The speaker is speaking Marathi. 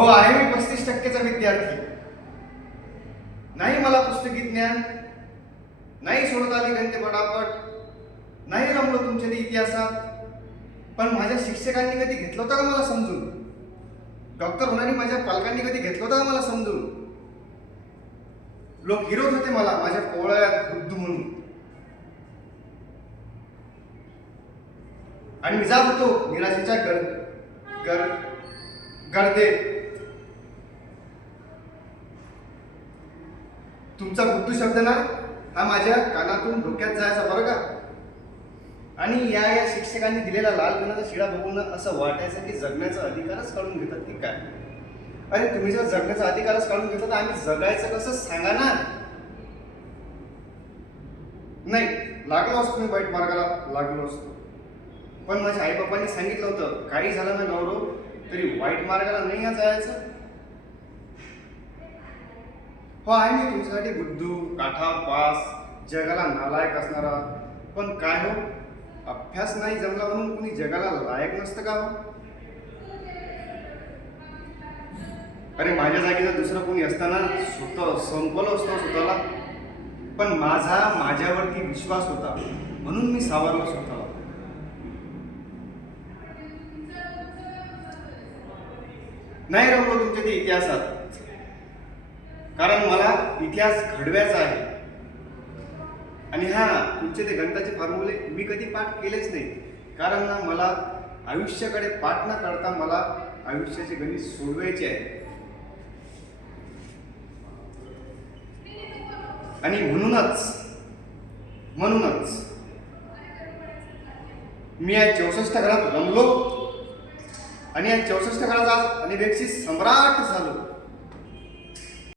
हो, आहे मी 35% विद्यार्थी. नाही मला पुस्तकी ज्ञान, नाही सोडता आली गणिते पटापट, नाही रमलो तुमच्या ते इतिहासात. पण माझ्या शिक्षकांनी कधी घेतलं होतं का मला समजून? डॉक्टर होणारी माझ्या पालकांनी कधी घेतलं होतं का मला समजून? लोक हिरोज होते मला माझ्या कोवळ्यात बुद्धू म्हणून. आणि मी जात होतो निराशेच्या गर्दे. तुमचा बुद्धू शब्द ना हा माझ्या कानातून डोक्यात जायचा बरं का. आणि या शिक्षकांनी दिलेला लाल पेनाचा शिडा बघून असं वाटायचं की जगण्याचा अधिकारच काढून घेतात की काय. अरे तुम्ही जर जगण्याचा अधिकारच काढून घेतला तर आम्ही जगायचं कसं सांगा ना. नाही लागलो असतो मी वाईट मार्गाला लागलो असतो, पण माझ्या आई बाबांनी सांगितलं होतं काही झालं ना गौरव तरी वाईट मार्गाला नाही या जायचं. हो आहे मी तुमच्यासाठी बुद्धू, काठा, पास, जगाला नालायक असणारा. पण काय हो, अभ्यास नाही जमला म्हणून कुणी जगाला लायक नसतं का हो? अरे माझ्या जागी जर दुसरं कोणी असताना स्वतः संपलं असतं स्वतःला. पण माझ्यावरती विश्वास होता म्हणून मी सावरलो स्वतःला. नाही रमलो तुमच्या ते इतिहासात, कारण मला इतिहास घडवायचा आहे. आणि हा तुमचे ते गणिताचे फॉर्म्युले मी कधी पाठ केलेच नाही, कारण ना मला आयुष्याकडे पाठ न करता मला आयुष्याचे गणित सोडवायचे आहे. आणि म्हणूनच मी या 64 घरात रमलो आणि या 64 घराचा आज अनिवेक्षित सम्राट झालो.